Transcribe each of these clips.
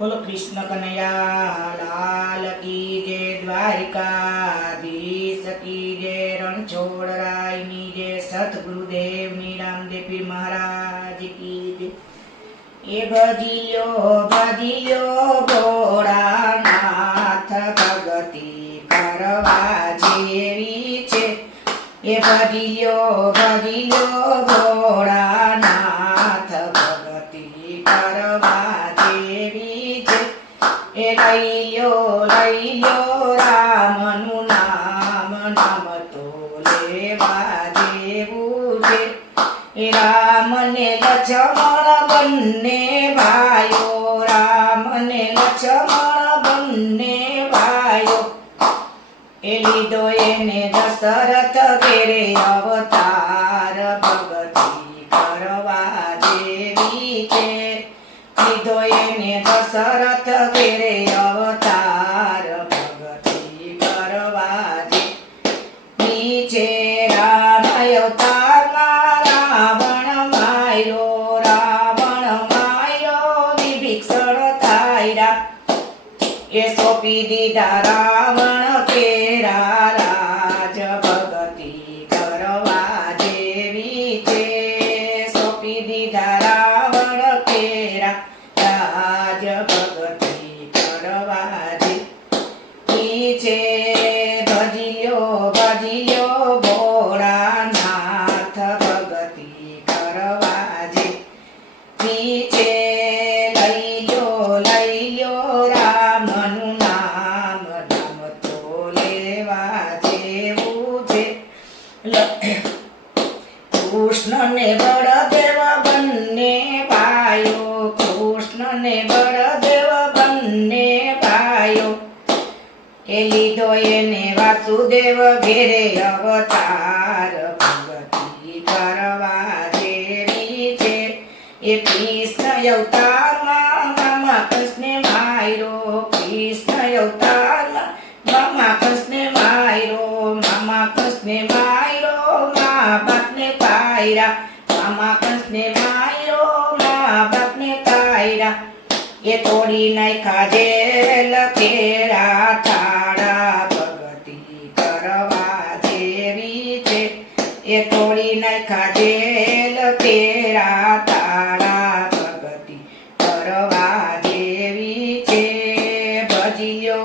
बोलो कृष्ण कन्हैया लाल की जय, द्वारिकाधीश की जय, रणछोड़रायनी जय, सतगुरुदेव रामदेव पीर महाराज की जय। ये भजियो भोळानाथ भगति करवा जेवी छे। ये भजियो भोळानाथ भगति करवा जेवी छे। ए लई लो रामनु नाम नाम तो लेवा जेवुं छे। ए राम ने लक्ष्मण बन्ने भाइयो, राम ने लक्ष्मण बन्ने भाइयो। ए लीधो एने दशरथ घेरे अवतार भगति करवा जेवी छे। लीधो एने दशरथ घेरे अवतार भगति करवा जेवी छे। राम अवतार रावण मार्यो विभीषण थायरा। ये सोंपी दीधा रावण केरा राज भगति करवा जेवी छे। सोंपी दीधा रावण केरा राज भगति करवा जेवी छे। भजियो भोळानाथ भगति करवा जेवी छे। लई लो रामनु नाम नाम तो लेवा जेवुं छे। कृष्ण ने बलदेव बन्ने भाइयो, कृष्ण ने बलदेव बन्ने भाइयो। ए लीधो एने वासुदेव घेरे अवतार भगति करवा जेवी छे। ए कृष्ण अवतार मामा कृष्ण मायरो, कृष्ण अवतार मामा कृष्ण मायरो, मामा कृष्ण मायरो माँ बाप ने पायरा, मामा कृष्ण मायरो माँ बाप ने पायरा। ये तोड़ी नाख्या जेल केरा थाड़ा भगति करवा जेवी छे। ये तोड़ी नाख्या जेल केरा थाड़ा भगति करवा जेवी छे। भजियो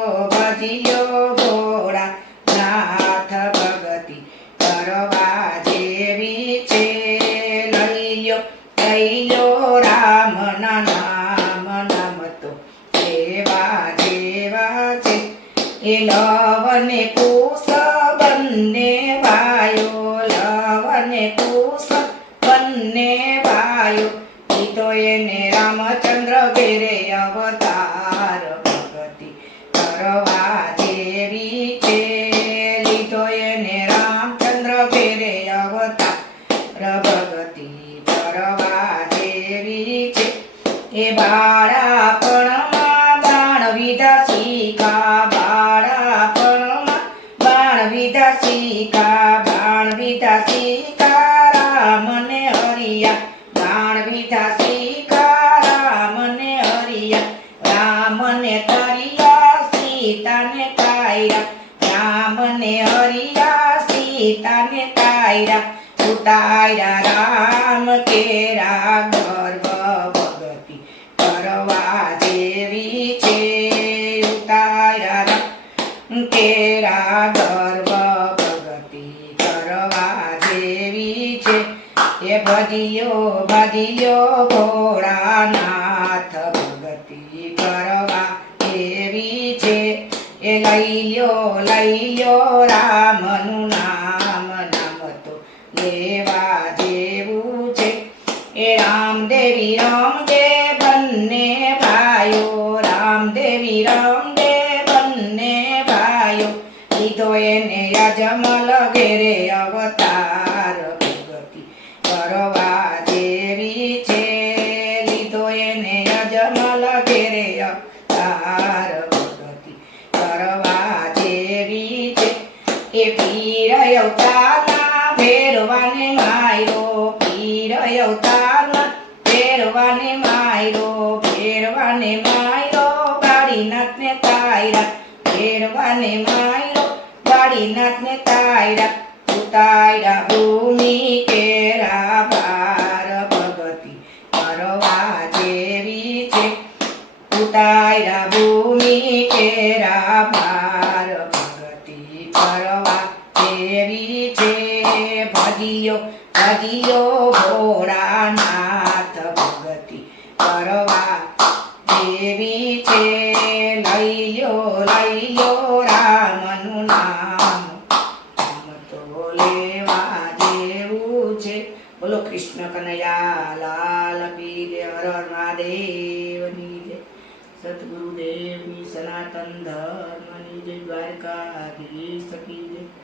भोळानाथ भगति करवा जेवी छे। लई लो राम नाम नाम तो लेवा जेवा छे। ए लव ने कुश बन्ने भाइयो, लव ने कुश बन्ने भाइयो। लीधो एने रामचंद्र घेरे अवतार भगति करवा जेवी छे। लीधो एने रामचंद्र घेरे अवतार भगति करवा जेवी छे। ए बाळापणमां बाण विधा सीखा, बाळापणमां बाण विधा सीखा, बाण विधा सीखा राम ने हरिया, बाण विधा सीखा राम ने हरिया। राम ने तरिया सीता ने तायरा, राम ने हरिया सीता ने तायरा। उतायरा राम केरा गर्भ भगति करवा जेवी छे। उतायरा राम केरा गर्भ भगति करवा जेवी छे। ये भजियो भोळानाथ भगति करवा जेवी छे। ये लई लो रामनु नाम नाम तो लेवा जेवुं छे। ए रामदेवी बन्ने भाइयो, रामदेवी बन्ने भाइयो। लीधो एने अजमल घेरे अवतार भगति करवा जेवी छे। लीधो एने अजमल घेरे अवतार भगति करवा जेवी छे। ए पीर अवतार भेरवाने मायरो, पीर अवतार भेरवाने मायरो, भेरवाने मायरो વાડીનાથને તાયરા ઉતાયરા ભૂમિ કેરા ભાર ભગતિ કરવા જેવી છે ઉતાયરા ભૂમિ કેરા ભાર ભગતિ કરવા જેવી છે ભજીયો ભોળાનાથ ભગતિ કરવા જેવી છે લઈ લ્યો રામનું નામ તો લેવા જેવું છે બોલો કૃષ્ણ કનૈયા લાલ કી જય હર હર મહાદેવની જય સતગુરુદેવની સનાતન ધર્મની જય દ્વારકાધીશ કી જય